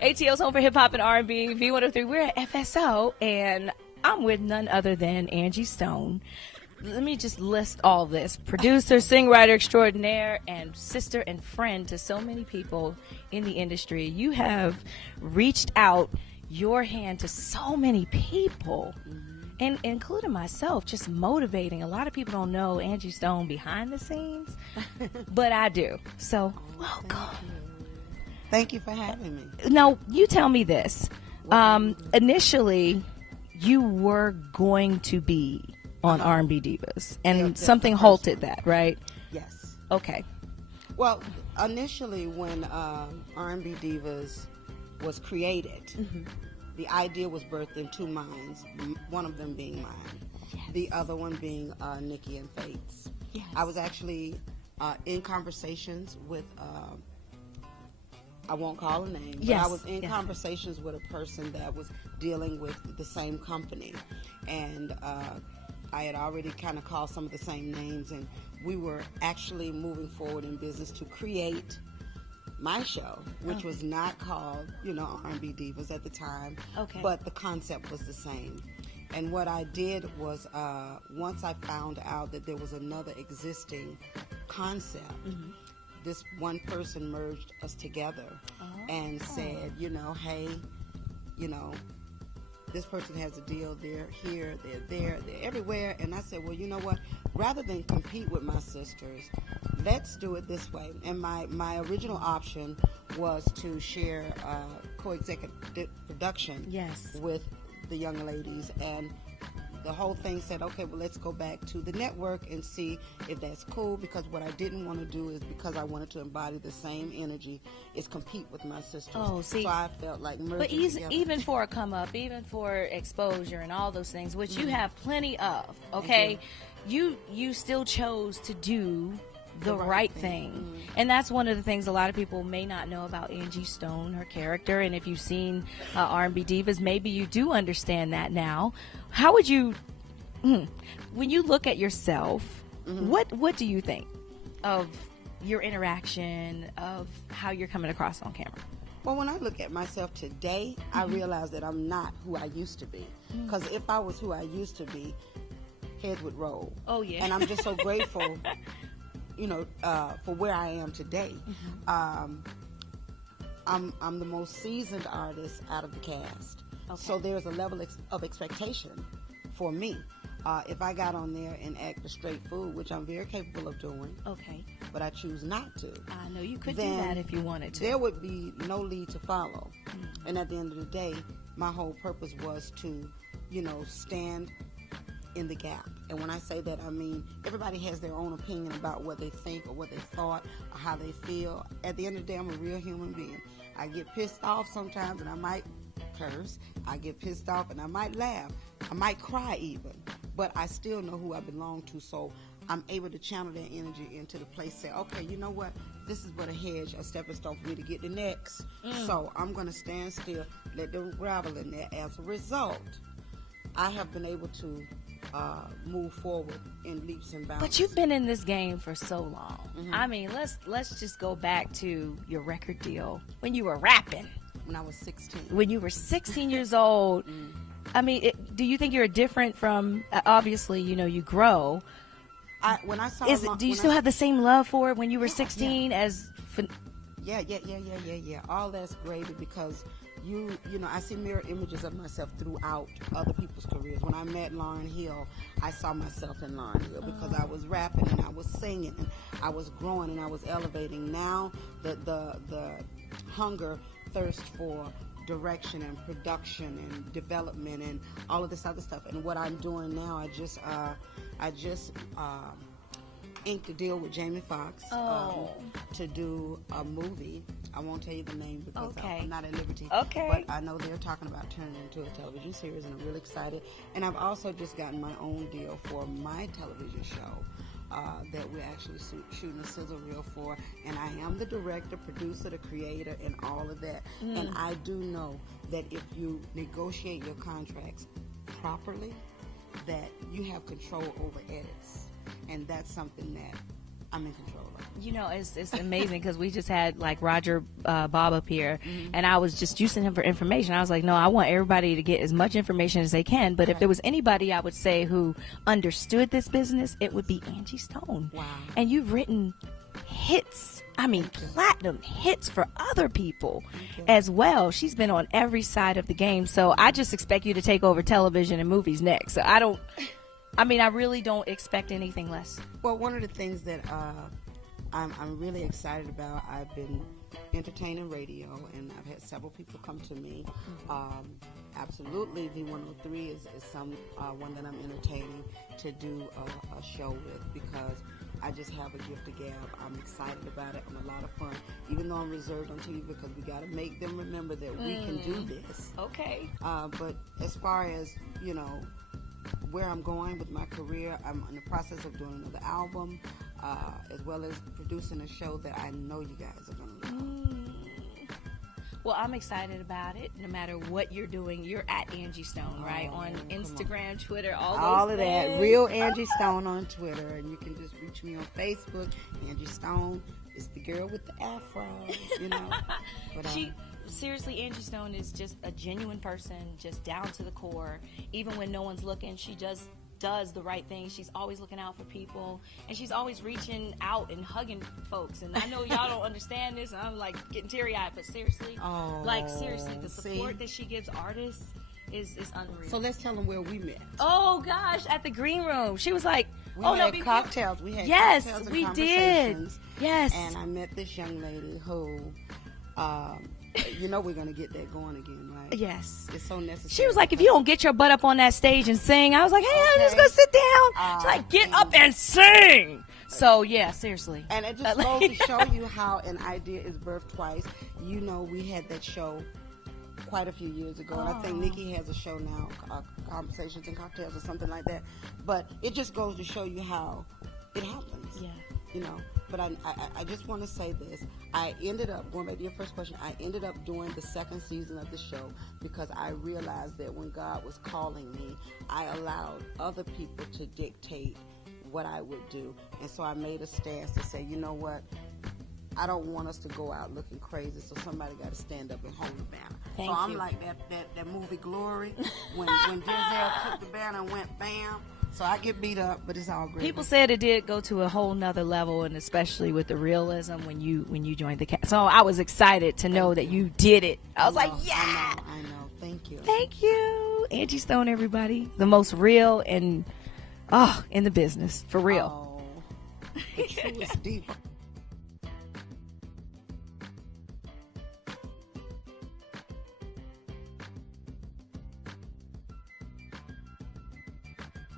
ATL's home for hip hop and R&B. V-103. We're at FSO, and I'm with none other than Angie Stone. Let me just list all this: producer, songwriter extraordinaire, and sister and friend to so many people in the industry. You have reached out your hand to so many people, and including myself, just motivating. A lot of people don't know Angie Stone behind the scenes, but I do. So, welcome. Thank you for having me. Now, you tell me this. Initially, you were going to be on R&B Divas, and something halted that, right? Yes. Okay. Well, initially when R&B Divas was created, the idea was birthed in two minds, one of them being mine, the other one being Nikki and Faith's. Yes. I was actually in conversations with, I won't call a name, but I was in conversations with a person that was dealing with the same company, and I had already kind of called some of the same names, and we were actually moving forward in business to create my show, which was not called, R&B Divas at the time, but the concept was the same. And what I did was, once I found out that there was another existing concept, this one person merged us together and said, hey, this person has a deal, they're here, they're there, they're everywhere. And I said, well, you know what? Rather than compete with my sisters, let's do it this way. And my original option was to share co-executive production with the young ladies. And the whole thing said, okay, well, let's go back to the network and see if that's cool, because what I didn't want to do is, because I wanted to embody the same energy, is compete with my sisters. Oh, see. So I felt like merging But even for a come up, even for exposure and all those things, which you have plenty of, you still chose to do the right thing. And that's one of the things a lot of people may not know about Angie Stone, her character. And if you've seen R&B Divas, maybe you do understand that now. How would you, when you look at yourself, what do you think of your interaction, of how you're coming across on camera? Well, when I look at myself today, I realize that I'm not who I used to be. Because if I was who I used to be, heads would roll. Oh, yeah. And I'm just so grateful for where I am today. I'm the most seasoned artist out of the cast. So there's a level of expectation for me. If I got on there and act a straight fool, which I'm very capable of doing, but I choose not to. I know you could do that if you wanted to. There would be no lead to follow. And at the end of the day, my whole purpose was to, stand in the gap. And when I say that, I mean everybody has their own opinion about what they think or what they thought or how they feel. At the end of the day, I'm a real human being. I get pissed off sometimes and I might curse. I get pissed off and I might laugh. I might cry even. But I still know who I belong to, so I'm able to channel that energy into the place, say, okay, you know what? This is but a hedge, a stepping stone for me to get the next. So I'm going to stand still, let them gravel in there. As a result, I have been able to move forward in leaps and bounds. But you've been in this game for so long. I mean, let's just go back to your record deal when you were rapping. When I was 16. When you were 16 years old. I mean, do you think you're different from? Obviously, you grow. When I saw, do you still have the same love for it when you were 16 as? Yeah. All that's great because I see mirror images of myself throughout other people's careers. When I met Lauryn Hill, I saw myself in Lauryn Hill because I was rapping and I was singing and I was growing and I was elevating. Now the hunger, thirst for direction and production and development and all of this other stuff. And what I'm doing now, I just inked a deal with Jamie Foxx to do a movie. I won't tell you the name because I'm not at liberty. But I know they're talking about turning it into a television series, and I'm really excited. And I've also just gotten my own deal for my television show that we're actually shooting a sizzle reel for. And I am the director, producer, the creator, and all of that. And I do know that if you negotiate your contracts properly, that you have control over edits. And that's something that I'm in control of it. You know, it's amazing because we just had like Roger Bob up here, and I was just juicing him for information. I was like, no, I want everybody to get as much information as they can. But if there was anybody I would say who understood this business, it would be Angie Stone. Wow. And you've written hits. I mean, platinum hits for other people as well. She's been on every side of the game. So I just expect you to take over television and movies next. So I really don't expect anything less. Well, one of the things that I'm really excited about, I've been entertaining radio, and I've had several people come to me. Absolutely, V-103 is one that I'm entertaining to do a show with, because I just have a gift to gab. I'm excited about it. I'm a lot of fun, even though I'm reserved on TV, because we got to make them remember that we can do this. Okay. But as far as, you know, where I'm going with my career, I'm in the process of doing another album, as well as producing a show that I know you guys are going to love. Well, I'm excited about it. No matter what you're doing, you're at Angie Stone, right? On Instagram, Twitter, all of that. Real Angie Stone on Twitter. And you can just reach me on Facebook. Angie Stone is the girl with the afro, you know. But, seriously, Angie Stone is just a genuine person, just down to the core. Even when no one's looking, she just does the right thing. She's always looking out for people, and she's always reaching out and hugging folks. And I know y'all don't understand this, and I'm like getting teary-eyed, but seriously, the support that she gives artists is unreal. So let's tell them where we met. Oh gosh, at the green room. She was like, we had cocktails. We had cocktails and we conversations. did. Yes. And I met this young lady who, you know, we're going to get that going again, right? Yes. It's so necessary. She was like, if you don't get your butt up on that stage and sing, I was like, hey, I'm just going to sit down. She's like, get up and sing. So, yeah, seriously. And it just goes to show you how an idea is birthed twice. You know, we had that show quite a few years ago. And I think Nikki has a show now, Conversations and Cocktails or something like that. But it just goes to show you how it happens. Yeah. You know, but I just want to say this. I ended up, going back to your first question, I ended up doing the second season of the show because I realized that when God was calling me, I allowed other people to dictate what I would do. And so I made a stance to say, you know what, I don't want us to go out looking crazy, so somebody got to stand up and hold the banner. I'm like that movie Glory, when Denzel took the banner and went bam. So I get beat up, but it's all great. People said it did go to a whole nother level, and especially with the realism when you joined the cast. So I was excited to know that you did it. I was like, yeah. I know. Thank you. Thank you. Angie Stone, everybody. The most real and in the business. For real. Oh, the truest diva.